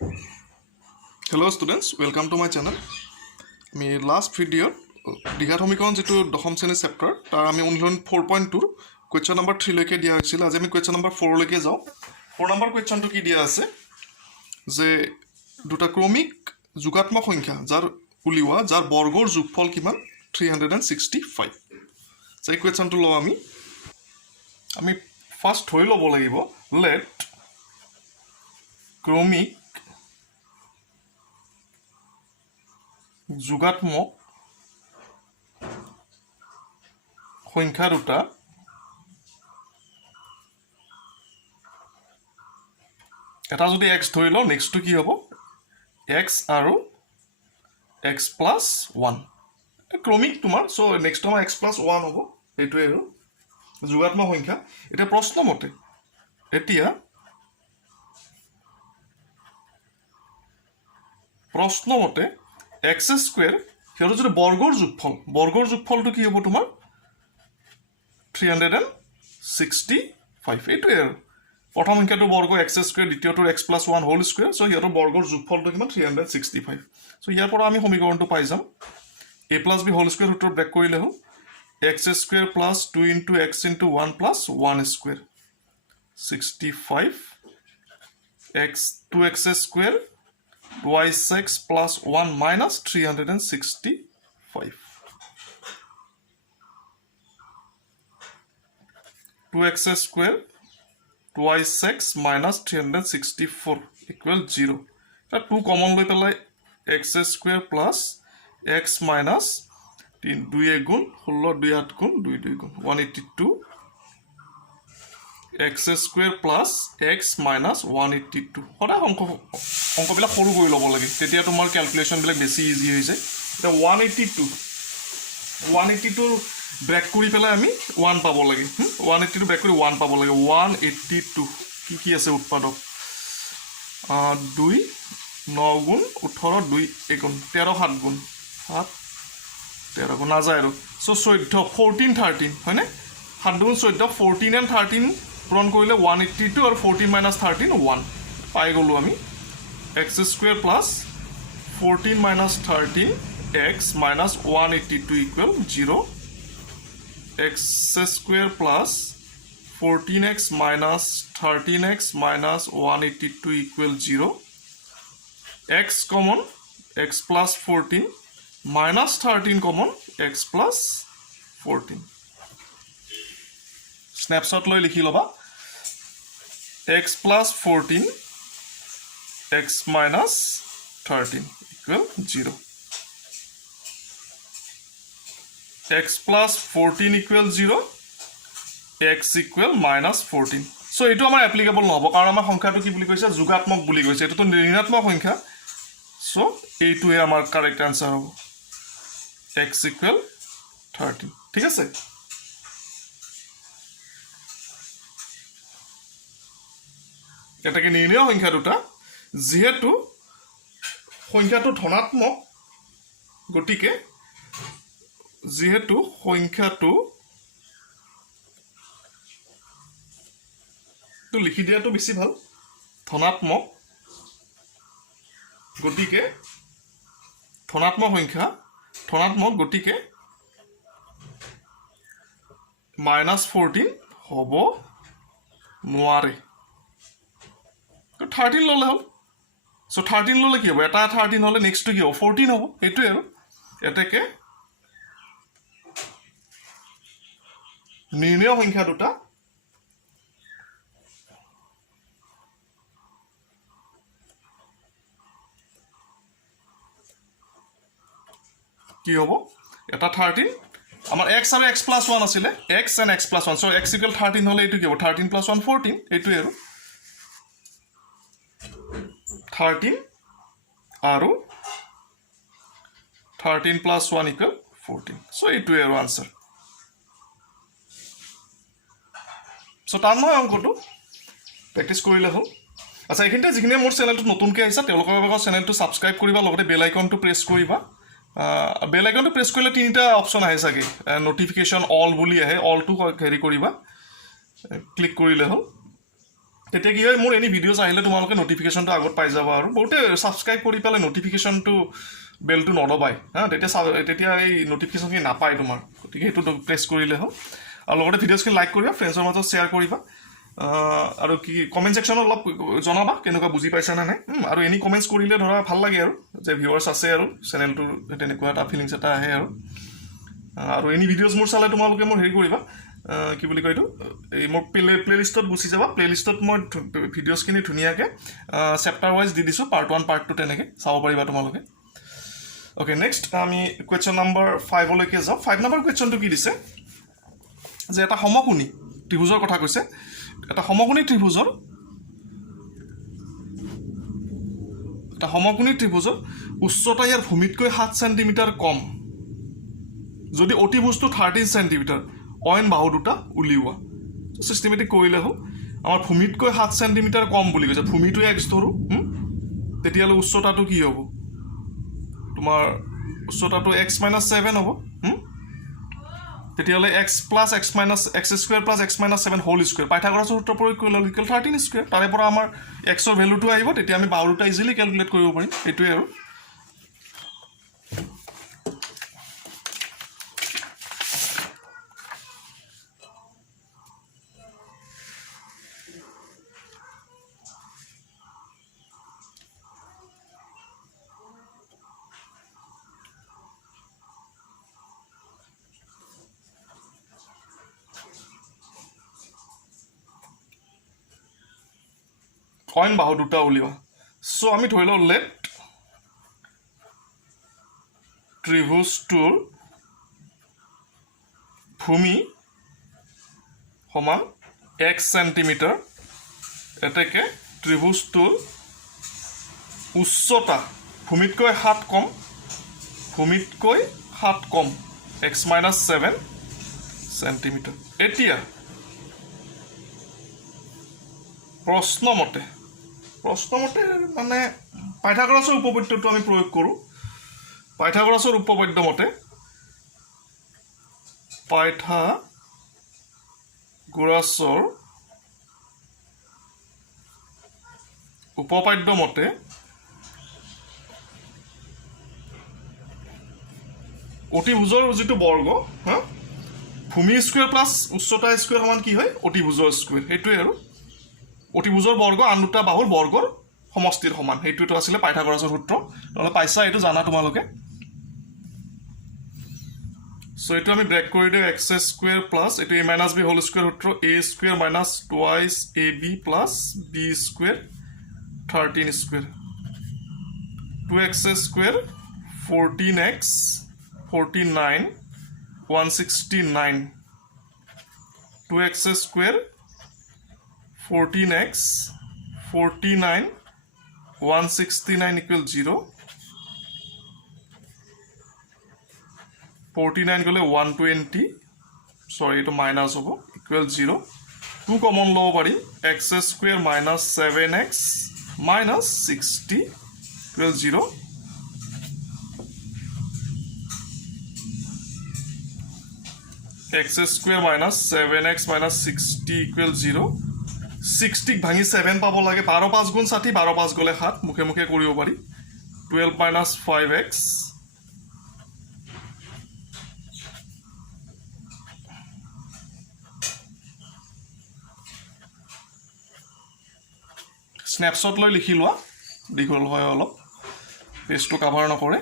Hello students, welcome to my channel. আমি last video দ্বিঘাত সমীকৰণ যেটো দশম শ্ৰেণীৰ চেপ্টাৰ তাৰ আমি অনুশীলন 4.2 কোৱেশ্চন নম্বৰ 3 লৈকে দিয়া হৈছিল। আজি আমি কোৱেশ্চন নম্বৰ 4 লৈকে যাও। 4 নম্বৰ কোৱেশ্চনটো কি দিয়া আছে যে দুটা ক্ৰমিক যোগাত্মক সংখ্যা যাৰ উলিওৱা যাৰ বৰ্গৰ যোগফল কিমান 365। সেই কোৱেশ্চনটো লও আমি ফাৰ্স্ট ধৰি ল'ব লাগিব let ক্ৰমিক যোগাত্মক সংখ্যা দুটা এটা যদি x ধৰি লও নেক্সট কি হ'ব x আৰু x plus 1 ক্ৰমিক তোমাৰ সো নেক্সট আমাৰ x plus 1 হ'ব এটোৱে আৰু যোগাত্মক সংখ্যা এটা প্ৰশ্ন মতে এতিয়া প্ৰশ্ন মতে x স্কয়াৰ হেটো যদি বৰ্গৰ যোগফলটো কি হ'ব তোমাৰ 365 এটোৱে আৰু প্ৰথম সংখ্যাটো বৰ্গ x স্কয়াৰ দ্বিতীয়টো x plus 1 whole square so হেটো বৰ্গৰ যোগফলটো কিমান 365 সো ইয়াৰ পৰা আমি সমীকৰণটো পাই যাম a plus b whole square সূত্ৰ ব্ৰেক কৰিলে হ'ল x square plus 2 into x into 1 plus 1 square 65 x 2x square twice x plus 1 minus 365 2x square twice x minus 364 equal 0 that 2 common লৈ পেলাই x square plus x minus 3 2 গুণ 16 2 8 গুণ 2 2 গুণ 182 x square plus x minus 182 হটা অঙ্কবিলা সৰু কৰি ল'ব লাগে তেতিয়া তোমাৰ ক্যালকুলেশন বিলাক বেছি ইজি হৈ যায় এটা 182 ব্ৰেক কৰি পেলাই আমি 1 পাব লাগে 182 ব্ৰেক কৰি 1 পাব লাগে 182 কি আছে উৎপাদক 2 9 গুণ 18 2 1 13 7 গুণ 7 13 গুণ না যায় আৰু সো 14 14 13 হয়নে 7 গুণ 14 14 and 13 পূৰণ কৰিলে 182 আৰু 14 minus 13 1 পাই গলো আমি x square plus 14 minus 13 x minus 182 equal 0 x square plus 14x minus 13x minus 182 equal 0 x common x plus 14 minus 13 common x plus 14 snapshot লৈ লিখি লবা x plus 14 x minus 13 equal 0 x plus 14 equal 0 x equal minus 14 so এটো আমাৰ applicable নহব কাৰণ আমাৰ সংখ্যাটো কি বুলি কৈছে যোগাত্মক বুলি কৈছে এটো তো ঋণাত্মক সংখ্যা so এইটোৱে আমাৰ কাৰেক্ট আনসাৰ হ'ব x equal 13 ঠিক আছে এটাকে নিৰ্ণয় সংখ্যা দুটা যেহেতু সংখ্যাটো ধনাত্মক গতিকে যেহেতু সংখ্যাটো তো লিখি দিয়াটো বেছি ভাল ধনাত্মক গতিকে ধনাত্মক সংখ্যা ধনাত্মক গতিকে -14 হ'ব নোৱাৰে 13 ললে হল সো 13 ললে কি হ'ব এটা 13 হলে নেক্সট কি হ'ব 14 হ'ব এটোই আৰু এটাকে নিৰ্ণয় সংখ্যা দুটা কি হ'ব এটা 13 আমাৰ x আৰু x plus 1 আছিল x and x plus 1 so x equal 13 হলে এটো কি হ'ব 13 plus 1 14 এটোই আৰু 13 আৰু 13 plus 1 equal 14 so এটোই আৰু আনসাৰ so টান নহয় অঙ্কটো প্ৰ্যাকটিস কৰিলে হ'ল আচ্ছা এখিনতে যিখিনি মোৰ চেনেলটো নতুনকৈ আহিছে তেওঁলোকৰ বাবে চেনেলটো সাবস্ক্ৰাইব কৰিবা লগতে বেল আইকনটো প্ৰেছ কৰিবা বেল আইকনটো প্ৰেছ কৰিলে তিনিটা অপচন আহে সাগে নোটিফিকেশন অল বুলি আহে অল টু হেৰি কৰিবা ক্লিক কৰিলে হ'ল তেতিয়া কি হয় মোৰ এনি ভিডিঅ'জ আহিলে তোমালোকে নটিফিকেশ্যনটো আগত পাই যাবা আৰু বহুতে ছাবস্ক্ৰাইব কৰি পেলাই নটিফিকেশ্যনটো বেলটো নদবাই হা তেতিয়া এই নটিফিকেশ্যনখিনি নাপায় তোমাৰ গতিকে সেইটো প্ৰেছ কৰিলে হ'ল আৰু লগতে ভিডিঅ'জখিনি লাইক কৰিবা ফ্ৰেণ্ডছৰ মাজত শ্বেয়াৰ কৰিবা আৰু কি কমেণ্ট ছেকশ্যনত অলপ জনাবা কেনেকুৱা বুজি পাইছা নে নাই আৰু এনি কমেণ্টছ কৰিলে ধৰা ভাল লাগে আৰু যে ভিউৱাৰ্ছ আছে আৰু চেনেলটোৰ তেনেকুৱা এটা ফিলিংছ এটা আহে আৰু এনি ভিডিঅ'জ মোৰ চালে তোমালোকে মোৰ হেৰি কৰিবা কি বুলি কয় এইটো এই মোৰ প্লেলিষ্টত গুচি যাবা প্লেলিষ্টত মই ভিডিঅ'জখিনি ধুনীয়াকৈ চেপ্টাৰ ৱাইজ দি দিছোঁ পাৰ্ট 1 পাৰ্ট 2 তেনেকৈ চাব পাৰিবা তোমালোকে অ'কে নেক্সট আমি কুৱেশ্যন নম্বৰ 5লৈকে যাওঁ 5 নম্বৰ কুৱেশ্যনটো কি দিছে যে এটা সমকোণী ত্ৰিভুজৰ কথা কৈছে এটা সমকোণী ত্ৰিভুজৰ উচ্চতা ইয়াৰ ভূমিতকৈ 7 চেণ্টিমিটাৰ কম যদি অতিভুজটো 13 চেণ্টিমিটাৰ অইন বাহু দুটা উলিওৱা চিষ্টেমেটিক কৰিলে হ'ল আমাৰ ভূমিতকৈ 7 চেণ্টিমিটাৰ কম বুলি কৈছে ভূমিটো এক্স ধৰোঁ তেতিয়াহ'লে উচ্চতাটো কি হ'ব তোমাৰ উচ্চতাটো x - 7 হ'ব তেতিয়াহ'লে x + x - x² + x - 7 whole square পাইথাগোৰাছৰ সূত্ৰ প্ৰয়োগ কৰিলে ইকুৱেল 13 স্কুৱেৰ তাৰে পৰা আমাৰ xৰ ভেলুটো আহিব তেতিয়া আমি বাহু দুটা ইজিলি কেলকুলেট কৰিব পাৰিম এইটোৱে আৰু অইন বাহু দুটা উলিওৱা সো আমি ধৰি লওঁ লেট ত্ৰিভুজটোৰ ভূমি সমান 1 চেণ্টিমিটাৰ এতেকে ত্ৰিভুজটোৰ উচ্চতা ভূমিতকৈ 7 কম x - 7 চেণ্টিমিটাৰ এতিয়া প্ৰশ্নমতে মানে পাইথাগোৰাছৰ উপপাদ্যটো আমি প্ৰয়োগ কৰোঁ পাইথাগোৰাছৰ উপপাদ্য মতে অতিভুজৰ যিটো বৰ্গ ভূমি স্কুৱেৰ প্লাছ উচ্চতা স্কুৱেৰ সমান কি হয় অতিভুজৰ স্কুৱেৰ সেইটোৱে আৰু অতিভুজৰ বৰ্গ আন দুটা বাহুৰ বৰ্গৰ সমষ্টিৰ সমান সেইটোতো আছিলে পাইথাগোৰাছৰ সূত্ৰ নহ'লে পাইছা এইটো জানা তোমালোকে সো এইটো আমি ব্ৰেক কৰি দিওঁ x² প্লাছ এইটো a - b হোল স্কুৱেৰ সূত্ৰ a² minus 2ab plus b² 13 square 2x² 14x 49 169 2x² 14x 49 169 equal 0 49 গ'লে 120 সৰি এইটো মাইনাছ হ'ব ইকুৱেল 0 2 কমন ল'ব পাৰিম x² minus 7x minus 60 equal 0 x² minus 7x minus 60 equal 0 60 ভাঙি 7 পাব লাগে 12 5 গুণ 60 12 5 গ'লে 7 মুখে মুখে কৰিব পাৰি 12 minus 5x স্ন্যাপশ্বট লৈ লিখি লোৱা দীঘল হয় অলপ পেজটো কভাৰ নকৰে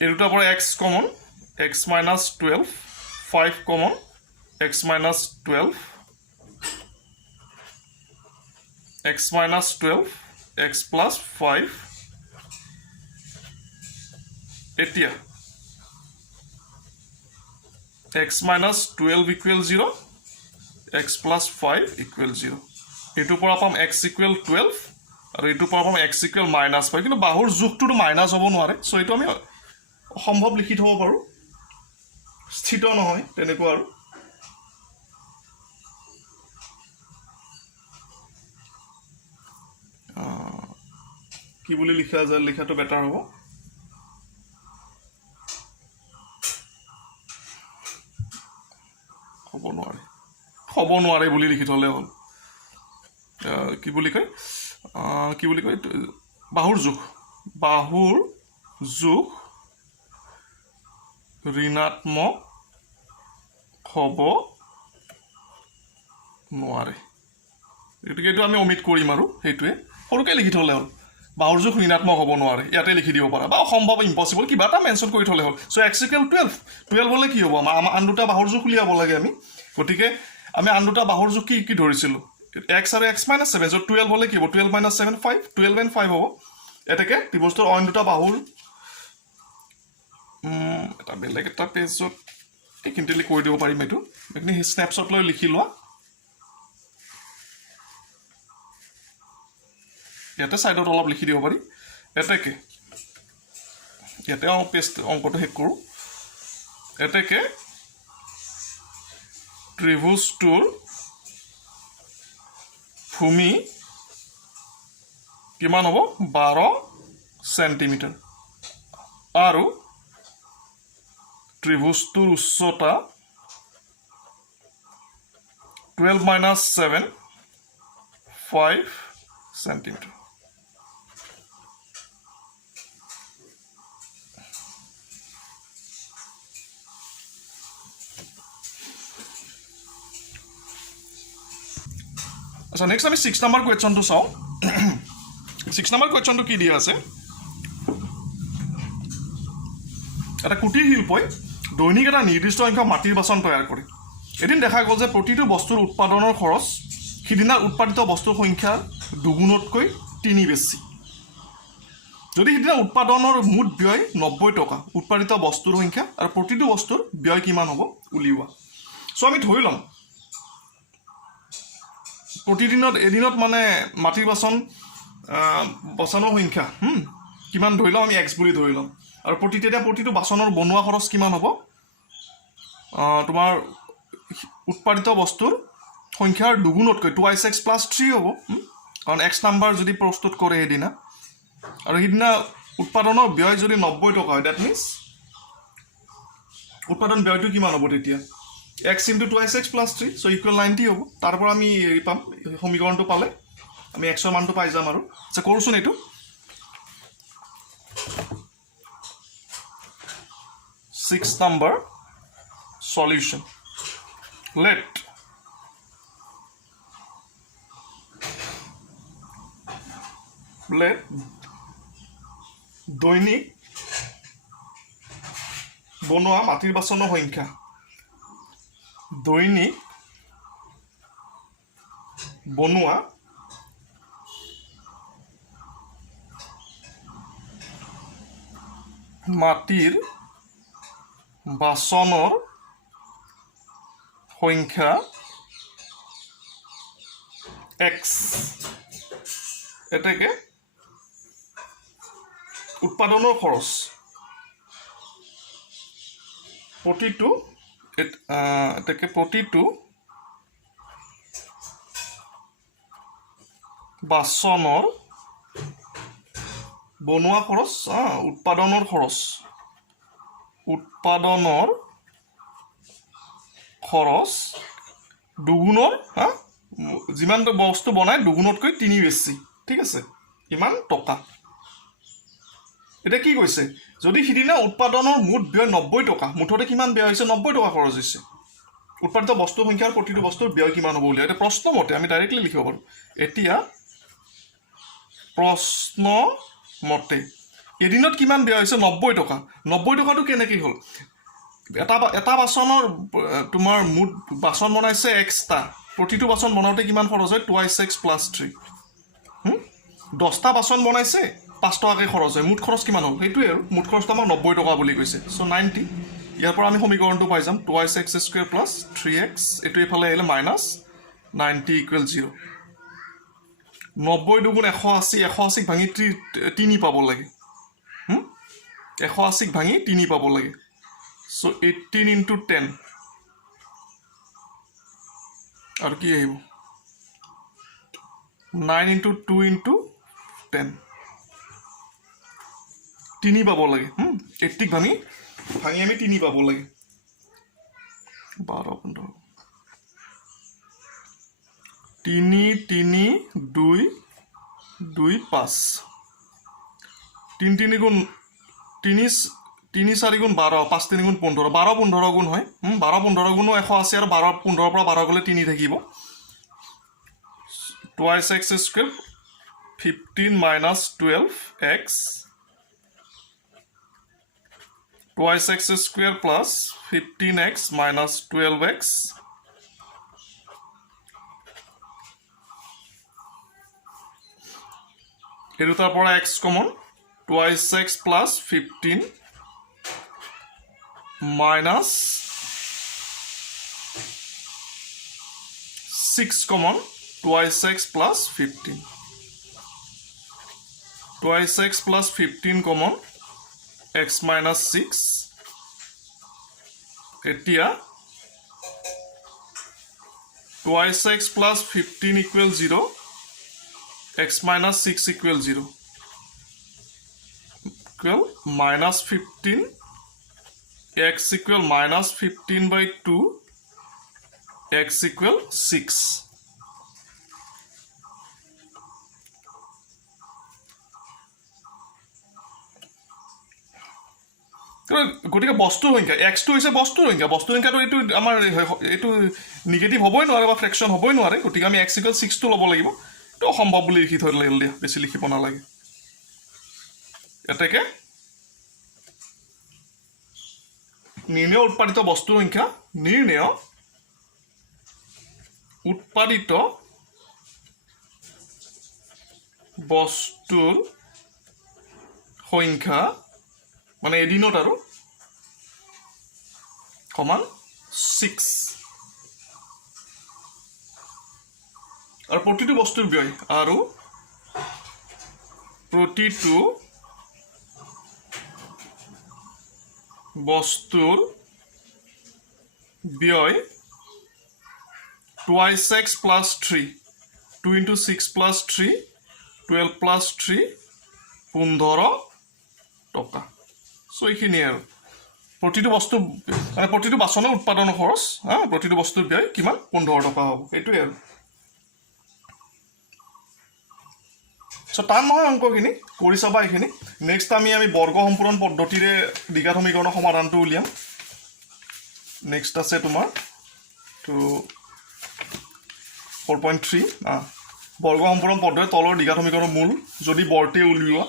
এই দুটাৰ পৰা x common x minus 12 5 common x minus 12 x minus 12 x plus 5 এতিয়া x minus 12 equal 0 x plus 5 equal 0 এইটোৰ পৰা পাম x equal 12 আৰু এইটোৰ পৰা পাম x equal minus 5 কিন্তু বাহুৰ যোগটোতো মাইনাছ হ'ব নোৱাৰে সো এইটো আমি সম্ভৱ লিখি থব পাৰোঁ স্থিত নহয় তেনেকুৱা আৰু কি বুলি লিখা যায় লিখাটো বেটাৰ হ'ব হ'ব নোৱাৰে বুলি লিখি থলে হ'ল কি বুলি কয় বাহুৰ জোখ ঋণাত্মক হ'ব নোৱাৰে গতিকে এইটো আমি অমিট কৰিম আৰু সেইটোৱে সৰুকৈ লিখি থ'লে হ'ল বাহুৰ জোখ ঋণাত্মক হ'ব নোৱাৰে ইয়াতে লিখি দিব পাৰা বা অসম্ভৱ ইম্পচিবল কিবা এটা মেনশ্যন কৰি থ'লে হ'ল চ' x = 12 হ'লে কি হ'ব আমাৰ আন দুটা বাহুৰ জোখ উলিয়াব লাগে আমি গতিকে আমি আন দুটা বাহুৰ জোখ কি ধৰিছিলোঁ x আৰু x - 7 চ' 12 হ'লে কি হ'ব 12 - 7 5 12 and 5 হ'ব এতেকে ত্ৰিভুজটোৰ অইন দুটা বাহুৰ এটা বেলেগ এটা পেজত এইখিনিতে কৈ দিব পাৰিম এইটো এইখিনি স্নেপশ্বট লৈ লিখি লোৱা ইয়াতে ছাইডত অলপ লিখি দিব পাৰি এতেকে ইয়াতে পেজ অংকটো শেষ কৰোঁ এতেকে ত্ৰিভুজটোৰ ভূমি কিমান হ'ব 12 সেণ্টিমিটাৰ আৰু ত্ৰিভুজটোৰ উচ্চতা 12 - 7 5 সেণ্টিমিটাৰ আচ্ছা নেক্সট আমি 6 নম্বৰ কুৱেশ্যনটো চাওঁ 6 নম্বৰ কুৱেশ্যনটো কি দিয়া আছে এটা কুটিৰ শিল্পই দৈনিক এটা নিৰ্দিষ্ট সংখ্যক মাটিৰ বাচন তৈয়াৰ কৰে এদিন দেখা গ'ল যে প্ৰতিটো বস্তুৰ উৎপাদনৰ খৰচ সিদিনা উৎপাদিত বস্তুৰ সংখ্যাৰ দুগুণতকৈ 3 বেছি যদি সিদিনা উৎপাদনৰ মুঠ ব্যয় 90 টকা উৎপাদিত বস্তুৰ সংখ্যা আৰু প্ৰতিটো বস্তুৰ ব্যয় কিমান হ'ব উলিওৱা চ' আমি ধৰি ল'ম এদিনত মানে মাটিৰ বাচনৰ সংখ্যা কিমান ধৰি লওঁ আমি x বুলি ধৰি ল'ম আৰু প্ৰতিটো বাচনৰ বনোৱা খৰচ কিমান হ'ব তোমাৰ উৎপাদিত বস্তুৰ সংখ্যাৰ দুগুণতকৈ 2x + 3 হ'ব কাৰণ x নাম্বাৰ যদি প্ৰস্তুত কৰে সেইদিনা আৰু সেইদিনা উৎপাদনৰ ব্যয় যদি 90 টকা হয় দ্যাট মিন্স উৎপাদন ব্যয়টো কিমান হ'ব তেতিয়া x * 2x + 3 চ' = 90 হ'ব তাৰ পৰা আমি পাম সমীকৰণটো পালে আমি x ৰ মানটো পাই যাম আৰু আচ্ছা কৰোচোন এইটো 6 number solution let দৈনিক বনোৱা মাটিৰ বাচনৰ সংখ্যা দৈনিক বনোৱা মাটিৰ বাচনৰ সংখ্যা x এতেকে উৎপাদনৰ খৰচ প্ৰতিটো বাচনৰ বনোৱা খৰচ উৎপাদনৰ খৰচ দুগুণৰ যিমান বস্তু বনায় দুগুণতকৈ 3 বেছি ঠিক আছে ইমান টকা এটা কি কৈছে যদি সিদিনা উৎপাদনৰ মুঠ ব্যয় 90 টকা মুঠতে কিমান ব্যয় হৈছে 90 টকা খৰচ হৈছে উৎপাদিত বস্তুৰ সংখ্যাৰ প্ৰতিটো বস্তুৰ ব্যয় কিমান হ'ব বুলি এটা প্ৰশ্ন মতে আমি ডাইৰেক্টলি লিখিব পাৰোঁ এতিয়া প্ৰশ্ন মতে এদিনত কিমান ব্যয় হৈছে 90 টকা 90 টকাটো কেনেকৈ হ'ল এটা বাচনৰ তোমাৰ মুঠ বাচন বনাইছে xটা প্ৰতিটো বাচন বনাওঁতে কিমান খৰচ হয় 2x + 3 10টা বাচন বনাইছে 5 টকাকৈ খৰচ হয় মুঠ খৰচ কিমান হ'ল সেইটোৱে আৰু মুঠ খৰচটো আমাক 90 টকা বুলি কৈছে চ' 90 ইয়াৰ পৰা আমি সমীকৰণটো পাই যাম 2x² + 3x এইটো এইফালে আহিলে -90 = 0 90 দুগুণ 180 180 ভাঙি 3 পাব লাগে 180 ভাঙি 3 পাব লাগে চ' 18 × 10 আৰু কি আহিব 9 × 2 × 10 3 পাব লাগে 80 ভাঙি আমি 3 পাব লাগে 12 15 3 3 2 2 5 3 3 গুণ 3 3 4 গুণ 12 5 3 গুণ 15 12 15 গুণ হয় 12 15 গুণো 180 আৰু 12 15 পৰা 12 গলে 3 থাকিব twice x square 15 minus 12x twice x square plus 15x minus 12x এই দুটাৰ পৰা x common twice x plus 15 minus 6 common twice x plus 15 twice x plus 15 common x minus 6 এতিয়া twice x plus 15 equals 0 x minus 6 equals 0 equal minus 15 x equal minus 15 by 2 x equal 6 গতিকে বস্তুৰ সংখ্যা x টো হৈছে বস্তুৰ সংখ্যাটো এইটো আমাৰ এইটো নিগেটিভ হ'বই নোৱাৰে বা ফ্ৰেকশন হ'বই নোৱাৰে গতিকে আমি x equal 6 টো ল'ব লাগিব তো সম্ভৱ বুলি লিখি থৈ লাগিল দিয়া বেছি লিখিব নালাগে এটাকে নিৰ্ণয় উৎপাদিত বস্তুৰ সংখ্যা নিৰ্ণয় উৎপাদিত বস্তুৰ সংখ্যা মানে এদিনত আৰু সমান 6 আৰু প্ৰতিটো বস্তুৰ ব্যয় আৰু প্ৰতিটো বস্তুৰ ব্যয় twice x plus 3 2 into 6 plus 3 12 plus 3 15 টকা সো এইখিনি আৰু প্ৰতিটো বস্তু মানে প্ৰতিটো বাচনৰ উৎপাদন খৰচ প্ৰতিটো বস্তুৰ ব্যয় কিমান 15 টকা হ'ব এইটোৱে আৰু সো টান নহয় অংকখিনি কৰি চাবা এইখিনি নেক্সট আমি বৰ্গ সম্পূৰণ পদ্ধতিৰে দ্বিঘাত সমীকৰণৰ সমাধানটো উলিয়াম নেক্সট আছে তোমাৰ তো 4.3 বৰ্গ সম্পূৰণ পদ্ধতিৰ তলৰ দ্বিঘাত সমীকৰণৰ মূল যদি বৰ্তে উলিওৱা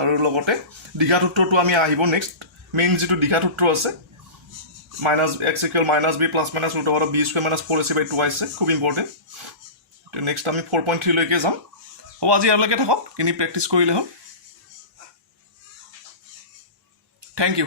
আৰু লগতে দ্বিঘাত সূত্ৰটো আমি আহিব নেক্সট মেইন যেটো দ্বিঘাত সূত্ৰ আছে minus x equal minus b plus minus root over b square minus 4ac by 2 আছে খুব ইম্পৰ্টেন্ট তো নেক্সট আমি 4.3 লৈকে যাম হ'ব আজি ইয়ালৈকে থাকক কিনি প্ৰেক্টিছ কৰিলে হ'ল থ্যাংক ইউ